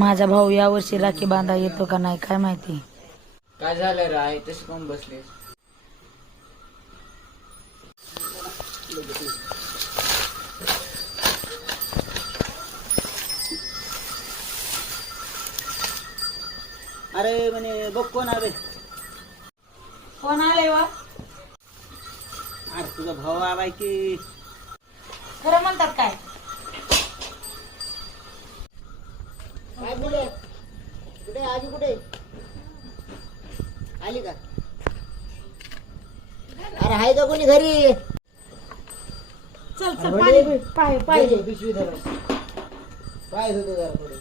माझा भाऊ यावर्षी राखी बांधा येतो का नाही काय माहिती. काय झालं रे आहे तशी कोण बसले. अरे म्हणे बघ कोण आले. कोण आले वा. अरे तुझा भाऊ आलाय की. खरं म्हणतात काय. काय बोले कुठे आजी कुठे आली का. अरे हाय का कोणी घरी. चल चल पाणी पी. पाय पाय पिशवी धर पाय धुतो जरा थोडे.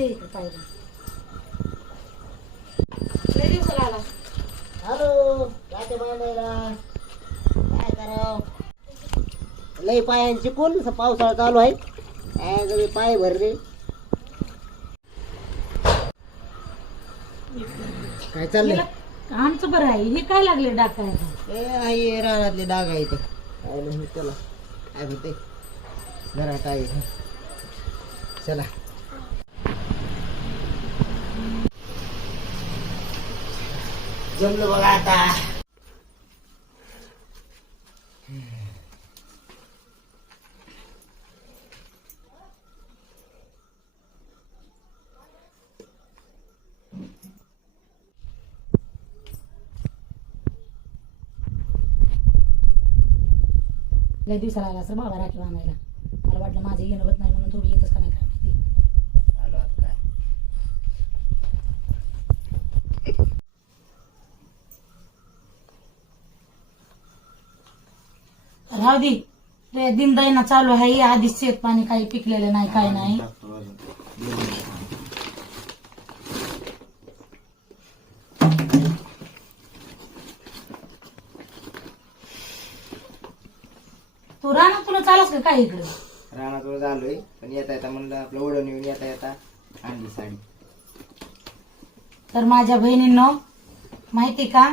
ये इकडे पाय धु. लय दिवसाला आला. हॅलो काय बांधायला काय कराव. लय पायांची कोण पावसाळा चालू आहे. काय जरी पाय भरले. काय चाललंय. आमचं बरं आहे. हे काय लागले डाकायला. ए आहे रानातले डाग आहे इथं. काय नाही त्याला काय होते जरा काय चला. जमलं बघा आता. लय दिवसाला आला सर बाबा राखी बांधायला. मला वाटलं माझं येणं होत नाही म्हणून तुम्ही येतच का नाही काय माहिती. आलो आता काय. राहू दे. ते दिनदाईना चालू आहे. आधीच शेत पाणी काही पिकलेलं नाही काय नाही. तू रानात तुला चालस का काय इकडे. रानात झालोय पण येता येता म्हणलं आपलं ओढून येऊन येता येता आणली साडी. तर माझ्या बहिणींनो माहिती का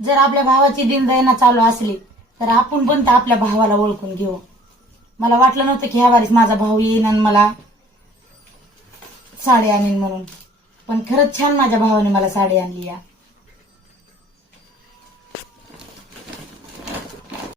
जर आपल्या भावाची दिनदयना चालू असली तर आपण पण आपल्या भावाला ओळखून घेऊ. मला वाटलं नव्हतं की ह्या वारीस माझा भाऊ येईन आणि मला साडी आणीन म्हणून. पण खरंच छान माझ्या भावाने मला साडी आणली या.